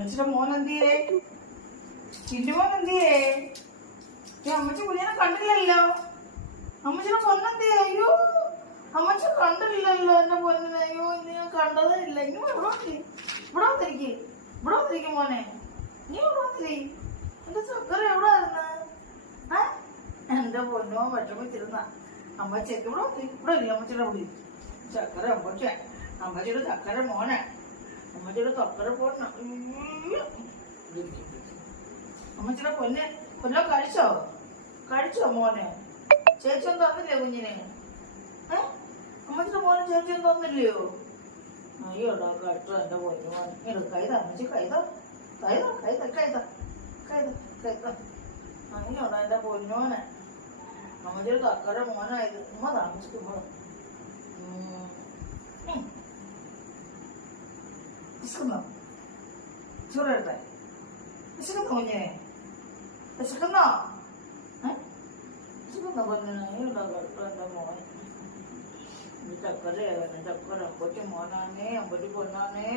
അമ്മച്ചിയുടെ മോൻ എന്തിയേ? ചില്ലുമോൻ എന്തിയേ? അമ്മച്ചി കുഞ്ഞിനെ കണ്ടില്ലല്ലോ. അമ്മച്ചിയുടെ പൊന്നെന്തിയേ? അയ്യോ, അമ്മച്ചി കണ്ടില്ലല്ലോ എന്റെ പൊന്നിനെ. അയ്യോ, ഇന്ന് ഞാൻ കണ്ടതേ ഇല്ല. ഇനി ഇവിടെ വന്നിരിക്കും മോനെ. നീ ഇവിടെ വന്നിരി. എന്റെ ചക്കര എവിടെ ആയിരുന്നു? എന്റെ പൊന്നോ വിഷമിച്ചിരുന്ന അമ്മച്ചേക്ക് ഇവിടെ ഇല്ല. അമ്മച്ചിയുടെ ഇവിടെ ചക്കര അമ്മച്ചിയുടെ ചക്കര മോനെ. അമ്മച്ചിയുടെ ചക്കര പൊന്ന. അമ്മച്ചിയുടെ പൊന്നോ കഴിച്ചോ മോനെ? ചേച്ചിയൊന്നും തന്നില്ലേ കുഞ്ഞിനെ? അമ്മച്ചിയുടെ മോനെ ചേച്ചിയൊന്നും തന്നില്ലയോ? അയ്യോടാ കഴിച്ചോ എന്റെ പൊന്നു. കൈത അമ്മച്ചി കൈത. അയ്യോടാ എന്റെ പൊന്നോനെ. അമ്മച്ചിയുടെ ചക്കര മോനായത്. ഉമ്മ താമസിക്കുമ്പോ ചോറെടുത്തേ. വിശക്കുന്നോ കുഞ്ഞിനെ? വിശക്കുന്നോ പൊന്നിനെ? എന്റെ മോൻ ചക്കര അമ്പത്തി മോനാനേ, അമ്പത്തി പൊന്നാനേ.